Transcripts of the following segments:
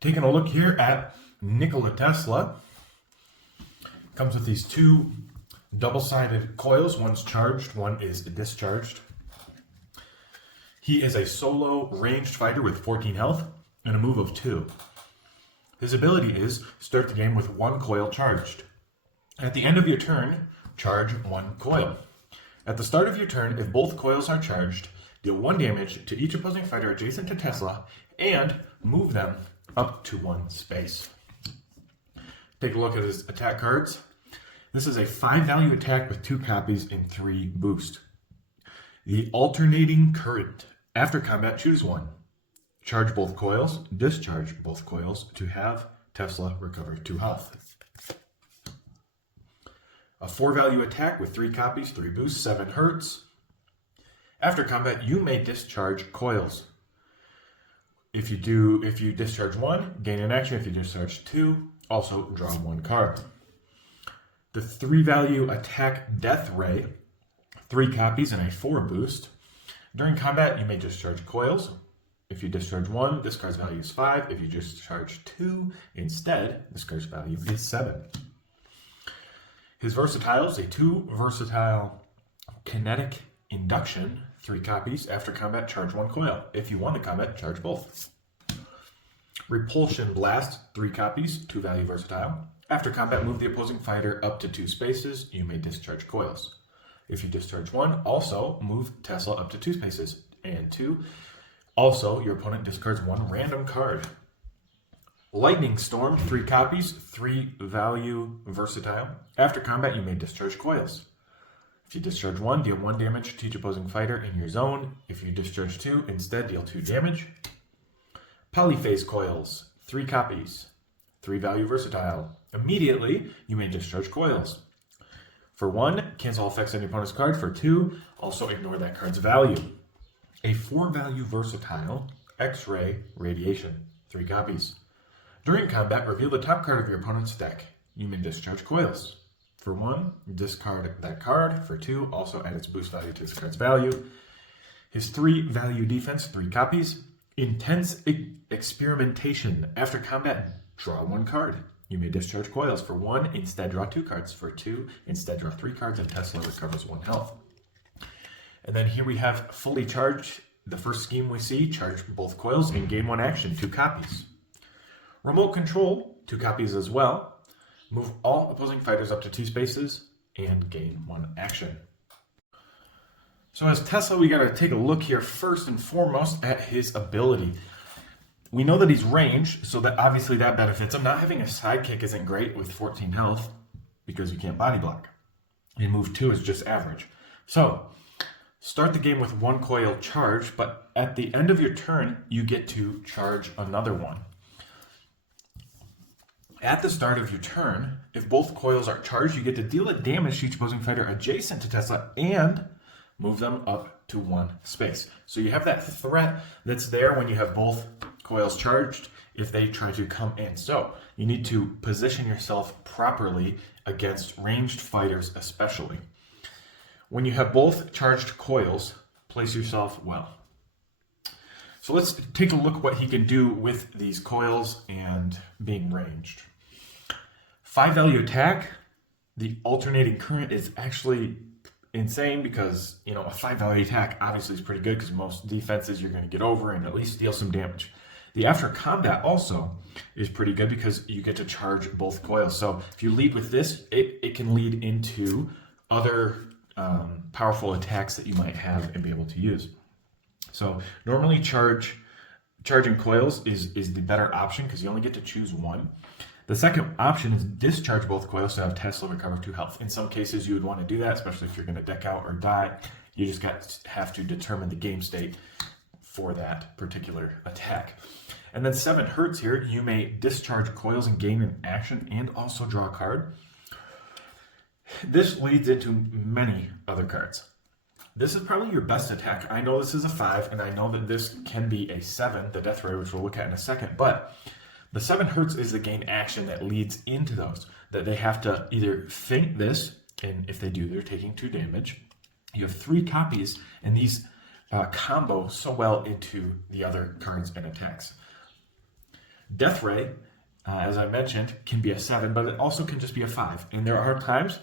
Taking a look here at Nikola Tesla. Comes with these two double-sided coils. One's charged, one is discharged. He is a solo ranged fighter with 14 health and a move of 2. His ability is start the game with one coil charged. At the end of your turn, charge one coil. At the start of your turn, if both coils are charged, deal 1 damage to each opposing fighter adjacent to Tesla and move them up to 1 space. Take a look at his attack cards. This is a 5-value attack with 2 copies and 3 boost. The alternating current. After combat, choose one. Charge both coils, discharge both coils to have Tesla recover 2 health. A 4-value attack with 3 copies, 3 boosts, 7 hurts. After combat, you may discharge coils. If you discharge 1, gain an action. If you discharge 2, also draw 1 card. The 3-value attack Death Ray, 3 copies and a 4 boost. During combat, you may discharge coils. If you discharge 1, this card's value is 5. If you discharge 2 instead, this card's value is 7. His versatile is a 2 versatile kinetic induction, 3 copies. After combat, charge 1 coil. If you won the combat, charge both. Repulsion Blast, 3 copies, 2-value versatile. After combat, move the opposing fighter up to 2 spaces. You may discharge coils. If you discharge 1, also move Tesla up to 2 spaces. And 2, also your opponent discards 1 random card. Lightning Storm, 3 copies, 3-value versatile. After combat, you may discharge coils. If you discharge 1, deal 1 damage to each opposing fighter in your zone. If you discharge 2, instead deal 2 damage. Polyphase Coils, 3 copies, 3-value versatile. Immediately, you may discharge coils. For 1, cancel effects on your opponent's card. For 2, also ignore that card's value. A 4-value versatile X-Ray Radiation, 3 copies. During combat, reveal the top card of your opponent's deck. You may discharge coils. For 1, discard that card. For 2, also add its boost value to this card's value. His 3-value defense, 3 copies. Intense Experimentation. After combat, draw 1 card. You may discharge coils. For 1, instead draw 2 cards. For 2, instead draw 3 cards, and Tesla recovers 1 health. And then here we have Fully Charged. The first scheme we see, charge both coils and gain 1 action, 2 copies. Remote Control, 2 copies as well. Move all opposing fighters up to 2 spaces and gain 1 action. So as Tesla, we got to take a look here first and foremost at his ability. We know that he's ranged, so that obviously that benefits him. Not having a sidekick isn't great with 14 health because you can't body block. And move 2 is just average. So start the game with 1 coil charge, but at the end of your turn, you get to charge another one. At the start of your turn, if both coils are charged, you get to deal a damage to each opposing fighter adjacent to Tesla and move them up to 1 space. So you have that threat that's there when you have both coils charged if they try to come in. So you need to position yourself properly against ranged fighters especially. When you have both charged coils, place yourself well. So let's take a look what he can do with these coils and being ranged. 5-value attack, the alternating current is actually insane because, a 5-value attack obviously is pretty good because most defenses you're going to get over and at least deal some damage. The after combat also is pretty good because you get to charge both coils. So if you lead with this, it can lead into other powerful attacks that you might have and be able to use. So normally charging coils is the better option because you only get to choose 1. The second option is discharge both coils to have Tesla recover 2 health. In some cases, you would want to do that, especially if you're going to deck out or die. You just have to determine the game state for that particular attack. And then 7 hurts here. You may discharge coils and gain an action and also draw a card. This leads into many other cards. This is probably your best attack. I know this is a 5, and I know that this can be a 7, the Death Ray, which we'll look at in a second, but the 7 hurts is the gain action that leads into those, that they have to either feint this, and if they do, they're taking 2 damage. You have 3 copies, and these combo so well into the other cards and attacks. Death Ray, as I mentioned, can be a 7, but it also can just be a 5. And there are times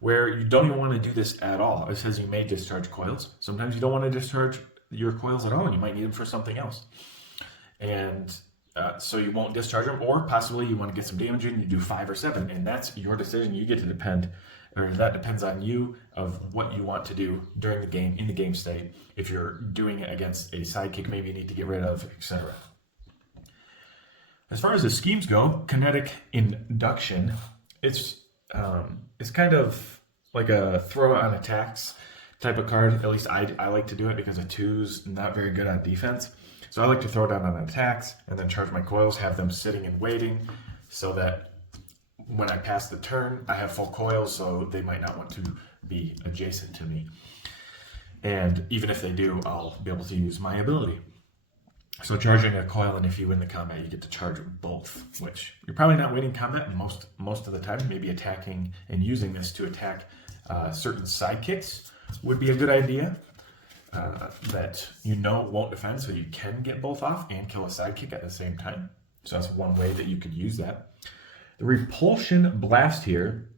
where you don't even want to do this at all. It says you may discharge coils. Sometimes you don't want to discharge your coils at all, and you might need them for something else. And so you won't discharge them, or possibly you want to get some damage in, you do 5 or 7, and that's your decision. You get to depend, or that depends on you of what you want to do during the game, in the game state. If you're doing it against a sidekick, maybe you need to get rid of, etc. As far as the schemes go, kinetic induction, it's kind of like a throw on attacks type of card. At least I like to do it because a 2's not very good on defense. So I like to throw down on attacks and then charge my coils, have them sitting and waiting so that when I pass the turn, I have full coils, so they might not want to be adjacent to me. And even if they do, I'll be able to use my ability. So charging a coil, and if you win the combat, you get to charge both, which you're probably not winning combat most of the time. Maybe attacking and using this to attack certain sidekicks would be a good idea. That won't defend, so you can get both off and kill a sidekick at the same time. So that's one way that you could use that. The Repulsion Blast here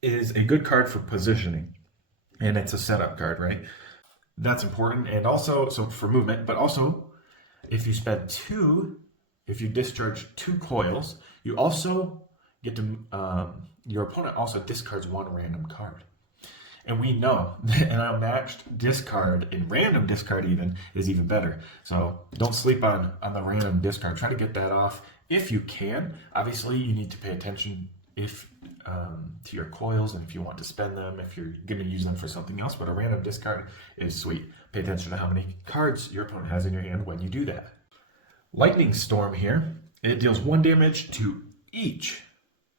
is a good card for positioning, and it's a setup card, right? That's important, and also so for movement, but also if you discharge 2 coils, you also get to your opponent also discards 1 random card. And we know that an unmatched discard, and random discard even, is even better. So don't sleep on the random discard. Try to get that off if you can. Obviously, you need to pay attention to your coils, and if you want to spend them, if you're going to use them for something else. But a random discard is sweet. Pay attention to how many cards your opponent has in your hand when you do that. Lightning Storm here. It deals 1 damage to each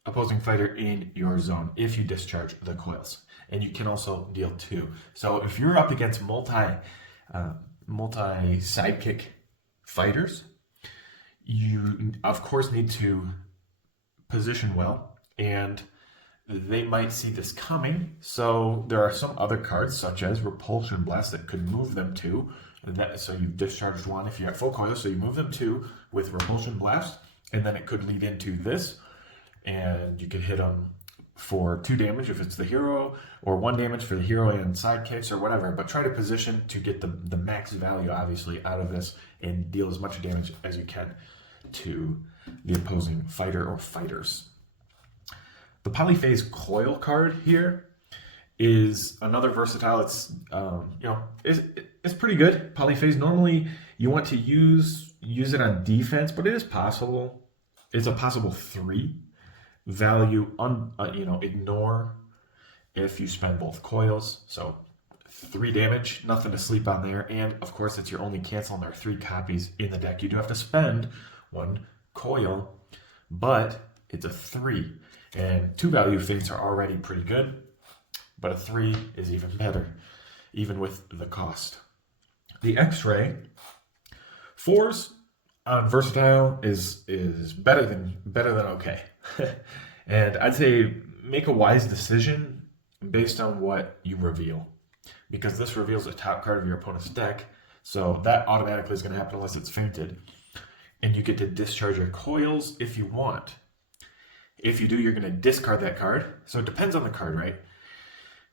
opposing fighter in your zone if you discharge the coils. And you can also deal 2. So if you're up against multi sidekick fighters, you of course need to position well, and they might see this coming. So there are some other cards such as Repulsion Blast that could move them 2. So you've discharged 1 if you're at full coil, so you move them 2 with Repulsion Blast, and then it could lead into this, and you could hit them for 2 damage if it's the hero, or 1 damage for the hero and sidekicks or whatever. But try to position to get the max value, obviously, out of this and deal as much damage as you can to the opposing fighter or fighters. The Polyphase Coil card here is another versatile. It's it's pretty good. Polyphase, normally you want to use it on defense, but it is possible. It's a possible 3 value. Ignore if you spend both coils. So 3 damage, nothing to sleep on there. And of course, it's your only cancel, and there are 3 copies in the deck. You do have to spend 1 coil, but it's a 3. And 2 value fates are already pretty good, but a 3 is even better, even with the cost. The X-Ray 4s on versatile is better than okay. And I'd say make a wise decision based on what you reveal, because this reveals a top card of your opponent's deck, so that automatically is going to happen unless it's fainted, and you get to discharge your coils if you want. If you do, you're going to discard that card, so it depends on the card, right?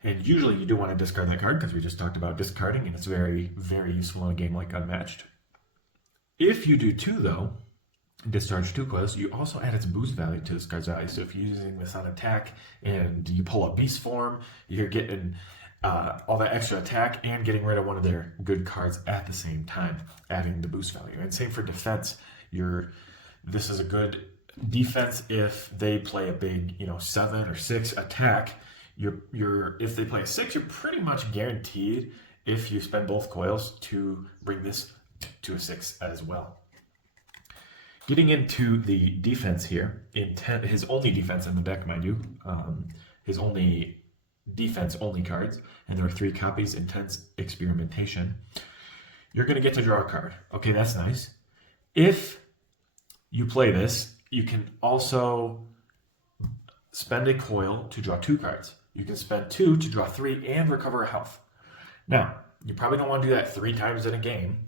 And usually you do want to discard that card because we just talked about discarding, and it's very, very useful in a game like Unmatched. If you do 2, though, discharge 2 coils, you also add its boost value to this card's value. So if you're using this on attack and you pull a beast form, you're getting all that extra attack and getting rid of one of their good cards at the same time, adding the boost value. And same for defense. This is a good defense if they play a big 7 or 6 attack. If they play a 6, you're pretty much guaranteed, if you spend both coils, to bring this to a 6 as well. Getting into the defense here, his only defense in the deck, mind you, his only defense only cards, and there are 3 copies, Intense Experimentation. You're going to get to draw a card. Okay, that's nice. If you play this, you can also spend a coil to draw 2 cards. You can spend 2 to draw 3 and recover a health. Now, you probably don't want to do that 3 times in a game,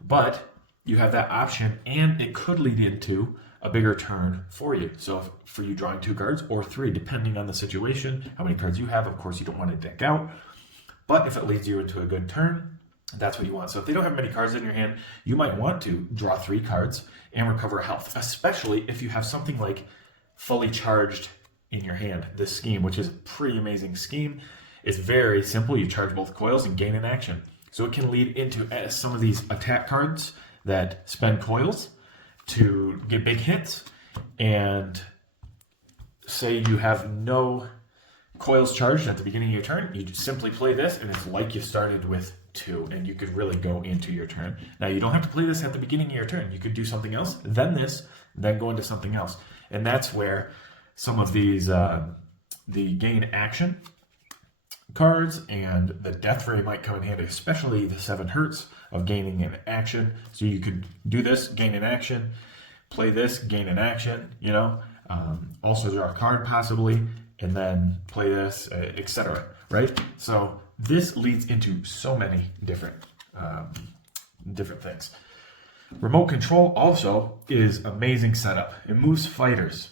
but you have that option, and it could lead into a bigger turn for you. So for you drawing 2 cards or 3, depending on the situation, how many cards you have, of course you don't want to deck out. But if it leads you into a good turn, that's what you want. So if they don't have many cards in your hand, you might want to draw 3 cards and recover health, especially if you have something like fully charged in your hand. This scheme, which is a pretty amazing scheme, is very simple. You charge both coils and gain an action. So it can lead into some of these attack cards that spend coils to get big hits. And say you have no coils charged at the beginning of your turn, you just simply play this, and it's like you started with 2, and you could really go into your turn. Now, you don't have to play this at the beginning of your turn. You could do something else, then this, then go into something else. And that's where some of these, the gain action cards and the death ray might come in handy, especially the 7 hertz of gaining an action. So you could do this, gain an action, play this, gain an action, you know, also draw a card possibly, and then play this, etc. Right? So this leads into so many different things. Remote control also is amazing setup. It moves fighters.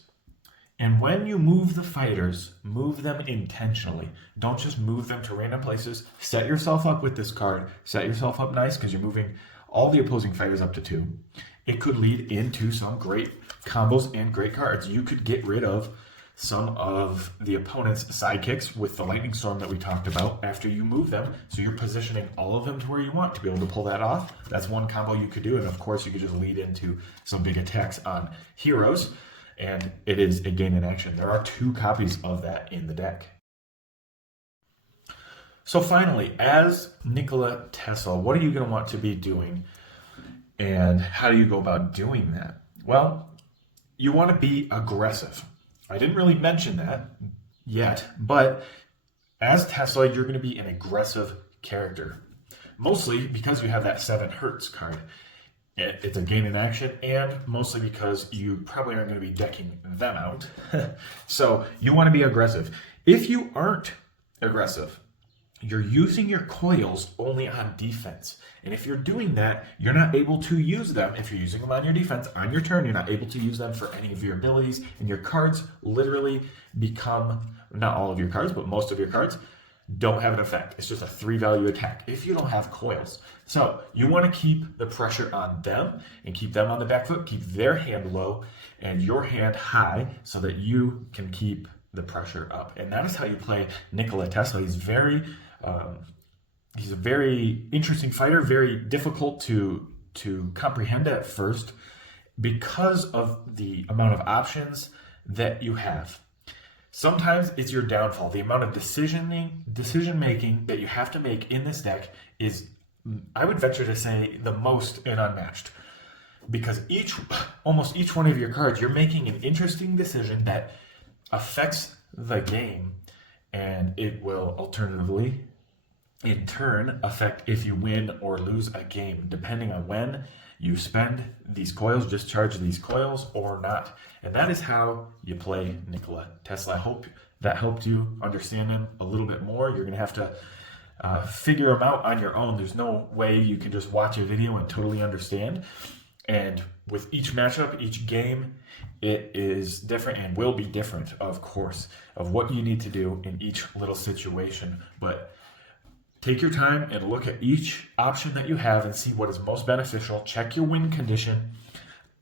And when you move the fighters, move them intentionally. Don't just move them to random places. Set yourself up with this card. Set yourself up nice because you're moving all the opposing fighters up to 2. It could lead into some great combos and great cards. You could get rid of some of the opponent's sidekicks with the lightning storm that we talked about after you move them. So you're positioning all of them to where you want to be able to pull that off. That's one combo you could do. And of course, you could just lead into some big attacks on heroes. And it is a gain in action. There are 2 copies of that in the deck. So finally, as Nikola Tesla, what are you going to want to be doing? And how do you go about doing that? Well, you want to be aggressive. I didn't really mention that yet, but as Tesla, you're going to be an aggressive character. Mostly because you have that 7 hertz card. It's a gain in action, and mostly because you probably aren't going to be decking them out. So you want to be aggressive. If you aren't aggressive, you're using your coils only on defense. And if you're doing that, you're not able to use them. If you're using them on your defense, on your turn, you're not able to use them for any of your abilities. And your cards literally become, not all of your cards, but most of your cards, don't have an effect. It's just a 3-value attack if you don't have coils. So you want to keep the pressure on them and keep them on the back foot, keep their hand low and your hand high so that you can keep the pressure up. And that is how you play Nikola Tesla. He's a very interesting fighter, very difficult to comprehend at first because of the amount of options that you have. Sometimes it's your downfall. The amount of decision making that you have to make in this deck is, I would venture to say, the most in Unmatched. Because almost each one of your cards, you're making an interesting decision that affects the game, and it will alternatively, in turn, affect if you win or lose a game, depending on when you spend these coils, discharge these coils or not. And that is how you play Nikola Tesla. I hope that helped you understand him a little bit more. You're going to have to figure him out on your own. There's no way you can just watch a video and totally understand. And with each matchup, each game, it is different and will be different, of course, of what you need to do in each little situation. But take your time and look at each option that you have and see what is most beneficial. Check your win condition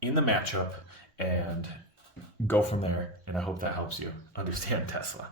in the matchup and go from there. And I hope that helps you understand Tesla.